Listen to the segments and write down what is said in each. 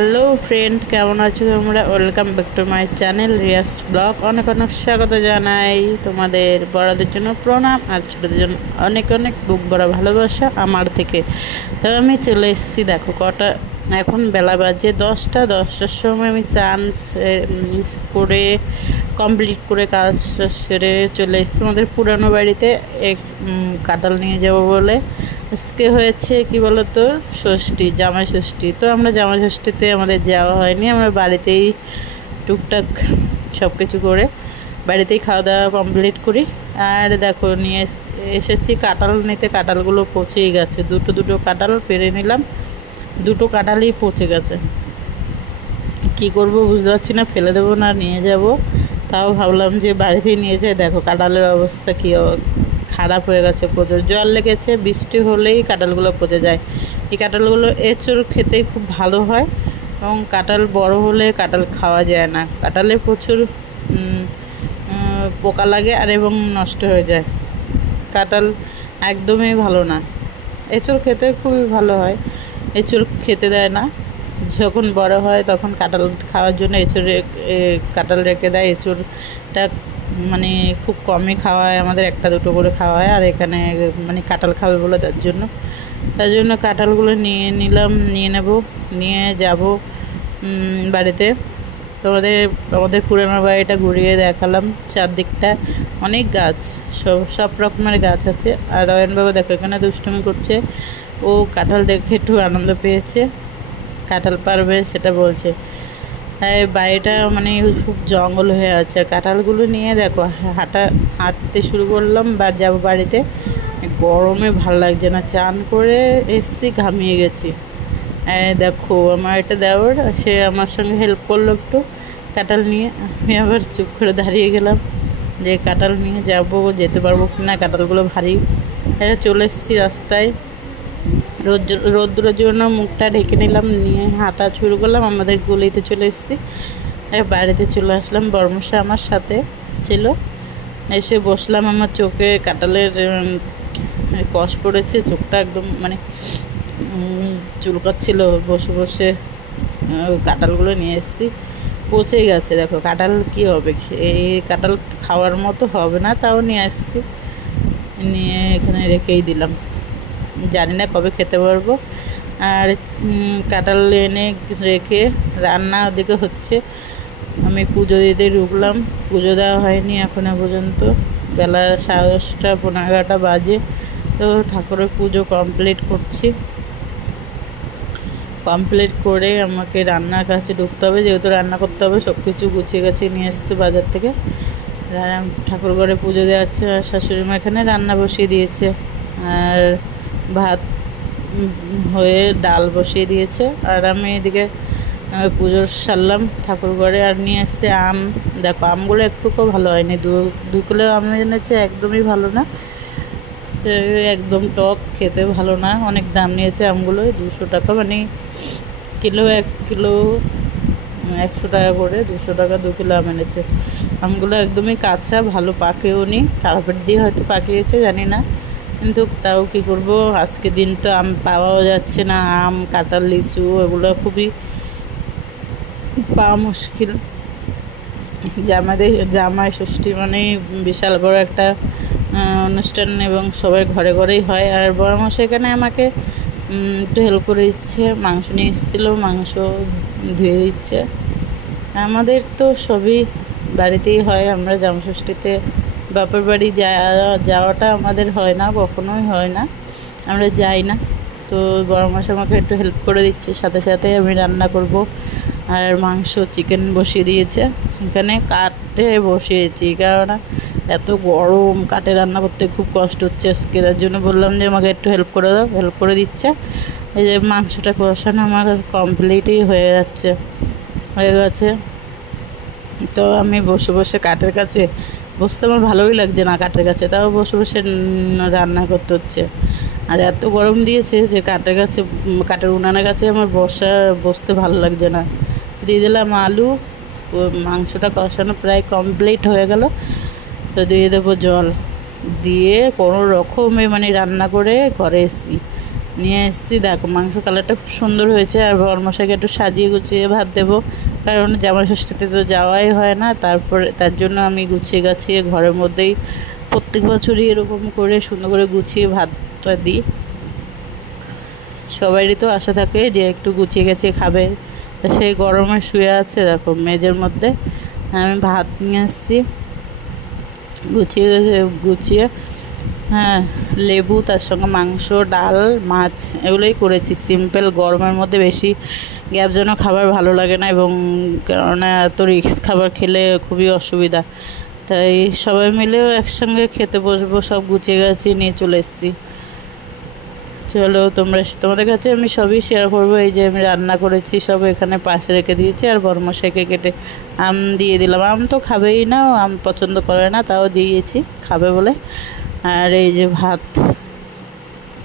Hello friend, কেমন আছো তোমরা? Welcome back to my channel Riya's blog. অনেক অনেক স্বাগত জানাই তোমাদের। বড়দের জন্য প্রণাম আর ছোটদের জন্য অনেক অনেক বুক ভরা ভালোবাসা আমার থেকে। তো আমি চলে এসেছি, দেখো কটা এখন বেলা বাজে 10টার সময় আমি চান করে কমপ্লিট করে কাজ সেরে চলে এসেছি আমাদের পুরানো বাড়িতে এক কাঁঠাল নিয়ে যাব বলে। আজকে হয়েছে কি বলতো, ষষ্ঠী, জামাই ষষ্ঠী। তো আমরা জামাই ষষ্ঠীতে আমাদের যাওয়া হয়নি, আমরা বাড়িতেই টুকটাক সব কিছু করে বাড়িতেই খাওয়া দাওয়া কমপ্লিট করি। আর দেখো নিয়ে এসেছি কাঁঠাল নিতে। কাঁঠালগুলো পচেই গেছে, দুটো দুটো কাঁঠাল পেরে নিলাম, দুটো কাঁঠালই পচে গেছে। কি করব বুঝতে পারছি না, ফেলে দেবো না নিয়ে যাব। তাও ভাবলাম যে বাড়িতেই নিয়ে যাই। দেখো কাঁঠালের অবস্থা কি খারাপ হয়ে গেছে, প্রচুর জল লেগেছে। বৃষ্টি হলেই কাঁঠালগুলো পচে যায়। এই কাঁঠালগুলো এঁচোড় খেতে খুব ভালো হয়, এবং কাঁঠাল বড় হলে কাঁঠাল খাওয়া যায় না। কাঁঠালে প্রচুর পোকা লাগে আর এবং নষ্ট হয়ে যায়। কাঁঠাল একদমই ভালো না। এঁচোড় খেতে খুবই ভালো হয়, এঁচোড় খেতে দেয় না। যখন বড় হয় তখন কাঁঠাল খাওয়ার জন্য কাঁঠাল রেখে দেয়। এঁচোড়টা মানে খুব কমই খাওয়া হয়, আমাদের একটা দুটো করে খাওয়া হয়। আর এখানে মানে কাঁঠাল খাবে বলে তার জন্য কাঁঠালগুলো নিয়ে নেব, নিয়ে যাব বাড়িতে। আমাদের পুরানো বাড়িটা ঘুরিয়ে দেখালাম, চারদিকটা অনেক গাছ, সব রকমের গাছ আছে। আর অয়নবাবু দেখো এখানে দুষ্টুমি করছে, ও কাঁঠাল দেখে একটু আনন্দ পেয়েছে, কাঁঠাল পারবে সেটা বলছে। বাড়িটা মানে খুব জঙ্গল হয়ে আছে। কাঁঠালগুলো নিয়ে দেখো হাঁটতে শুরু করলাম, যাবো বাড়িতে। গরমে ভাল লাগছে না, চান করে এসছি, ঘামিয়ে গেছি। দেখো আমার এটা দেওয়ার, সে আমার সঙ্গে হেল্প করলো একটু কাঁঠাল নিয়ে। আমি আবার চুপ করে দাঁড়িয়ে গেলাম যে কাঁঠাল নিয়ে যাবো, যেতে পারবো কি না, কাঁঠালগুলো ভারী। চলে এসেছি রাস্তায়, রোদ্দুরের জন্য মুখটা ঢেকে নিলাম, নিয়ে হাঁটা শুরু করলাম। আমাদের গলিতে চলে এসেছি, বাড়িতে চলে আসলাম। বর্মশা আমার সাথে ছিল, এসে বসলাম। আমার চোখে কাঁঠালের কষ পড়েছে, চোখটা একদম মানে চুলকাচ্ছিল। বসে বসে কাঁঠালগুলো নিয়ে এসেছি, পচে গেছে। দেখো কাঁঠাল কি হবে, এই কাঁঠাল খাওয়ার মতো হবে না, তাও নিয়ে আসছি, নিয়ে এখানে রেখেই দিলাম। জানি না কবে খেতে পারবো। আর কাঁঠাল এনে রেখে রান্না ওদিকে হচ্ছে। আমি পুজো দিতে ঢুকলাম, পুজো দেওয়া হয়নি এখনো পর্যন্ত। বেলা 10:30 11:30 বাজে। তো ঠাকুরের পুজো কমপ্লিট করছি, কমপ্লিট করে আমাকে রান্নার কাছে ঢুকতে হবে, যেহেতু রান্না করতে হবে। সব কিছু গুছিয়ে গাছিয়ে নিয়ে এসেছি বাজার থেকে। ঠাকুর ঘরে পুজো দেওয়া হচ্ছে, আর শাশুড়ি মা এখানে রান্না বসিয়ে দিয়েছে। আর ভাত হয়ে ডাল বসিয়ে দিয়েছে। আর আমি এদিকে পুজো সারলাম ঠাকুর ঘরে। আর নিয়ে এসছে আম। দেখো আমগুলো একটুকুও ভালো হয়নি, দু কিলো আম এনেছে, একদমই ভালো না, একদম টক, খেতে ভালো না। অনেক দাম নিয়েছে আমগুলো, 200 টাকা, মানে কিলো 1 কিলো 100 টাকা করে, 200 টাকা 2 কিলো আম এনেছে। আমগুলো একদমই কাঁচা, ভালো পাকেও নি, কার্পেট দিয়ে হয়তো পাকিয়েছে জানি না। কিন্তু তাও কী করবো, আজকে দিন তো আম পাওয়াও যাচ্ছে না। আম, কাঁঠাল, লিচু এগুলো খুবই পাওয়া মুশকিল। জামাই ষষ্ঠী মানে বিশাল বড় একটা অনুষ্ঠান, এবং সবার ঘরে ঘরেই হয়। আর বড় মশাই এখানে আমাকে একটু হেল্প করে দিচ্ছে, মাংস নিয়ে এসেছিলো, মাংস ধুয়ে দিচ্ছে। আমাদের তো সবই বাড়িতেই হয়। আমরা জামাই ষষ্ঠীতে বাপের বাড়ি যাওয়াটা আমাদের হয় না, কখনোই হয় না, আমরা যাই না। তো বড় মশাই আমাকে একটু হেল্প করে দিচ্ছে, সাথে সাথে আমি রান্না করব। আর মাংস, চিকেন বসিয়ে দিয়েছে, এখানে কাঠে বসিয়েছি, কারণ এত গরম, কাঠে রান্না করতে খুব কষ্ট হচ্ছে আজকে। তার জন্য বললাম যে আমাকে একটু হেল্প করে দাও, হেল্প করে দিচ্ছে। এই যে মাংসটা কষানো আমার কমপ্লিটই হয়ে গেছে। তো আমি বসে বসে কাঠের কাছে বসতে আমার ভালোই লাগছে না, কাঠের কাছে, তাও বসে বসে রান্না করতে হচ্ছে। আর এত গরম দিয়েছে যে কাঠের উনানের কাছে আমার বসতে ভালো লাগছে না। দিয়ে দিলাম আলু, মাংসটা কষানো প্রায় কমপ্লিট হয়ে গেল। তো দিয়ে দেবো জল, দিয়ে কোনো রকমে মানে রান্না করে ঘরে এসেছি। নিয়ে এসেছি। দেখো মাংস কালারটা খুব সুন্দর হয়েছে। আর বরমশাইকে একটু সাজিয়ে গুছিয়ে ভাত দেবো, কারণ জামাই ষষ্ঠীতে তো যাওয়াই হয় না। তারপরে তার জন্য আমি গুছিয়ে গাছিয়ে ঘরের মধ্যেই প্রত্যেক বছরই এরকম করে সুন্দর করে গুছিয়ে ভাতটা দিই। সবারই তো আশা থাকে যে একটু গুছিয়ে গেছিয়ে খাবে, সেই গরমে শুয়ে আছে দেখো মেজের মধ্যে। আমি ভাত নিয়ে এসেছি গুছিয়ে গুছিয়ে, হ্যাঁ, লেবু, তার সঙ্গে মাংস, ডাল, মাছ, এগুলোই করেছি সিম্পল। গরমের মধ্যে বেশি গ্যাপজনক খাবার ভালো লাগে না, এবং কারণ এত রিক্স খাবার খেলে খুবই অসুবিধা। তাই সবাই মিলেও একসঙ্গে খেতে বসবো, সব গুছিয়ে গাছিয়ে নিয়ে চলে এসেছি। চলো তোমাদের কাছে আমি সবই শেয়ার করবো। এই যে আমি রান্না করেছি সব এখানে পাশে রেখে দিয়েছি, আর বরমশাইকে কেটে আম দিয়ে দিলাম। আম তো খাবেই না, আম পছন্দ করে না, তাও দিয়েছি খাবে বলে। আর এই যে ভাত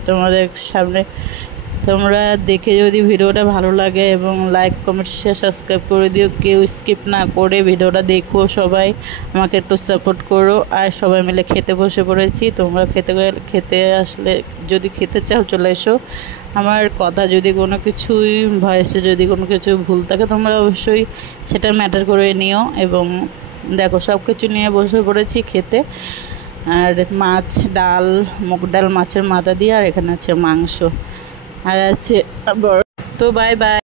তোমাদের সামনে। তোমরা দেখে যদি ভিডিওটা ভালো লাগে এবং লাইক কমেন্ট শেয়ার সাবস্ক্রাইব করে দিও, কেউ স্কিপ না করে ভিডিওটা দেখো। সবাই আমাকে একটু সাপোর্ট করো। আর সবাই মিলে খেতে বসে পড়েছি। তোমরা খেতে আসলে, যদি খেতে চাও চলে এসো। আমার কথা যদি কোনো কিছুই ভয়েসে যদি কোনো কিছু ভুল থাকে তোমরা অবশ্যই সেটা ম্যাটার করে নিও। এবং দেখো সব কিছু নিয়ে বসে পড়েছি খেতে। আর মাছ, ডাল, মুগ ডাল মাছের মাথা দিয়ে, আর এখানে আছে মাংস, আর আছে তো বাই বাই।